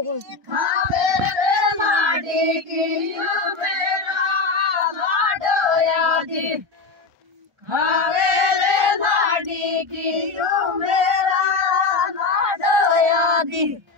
खावे रे लाडी की मेरा लाडो यादी खावे रे लाडी की मेरा लाडो यादी।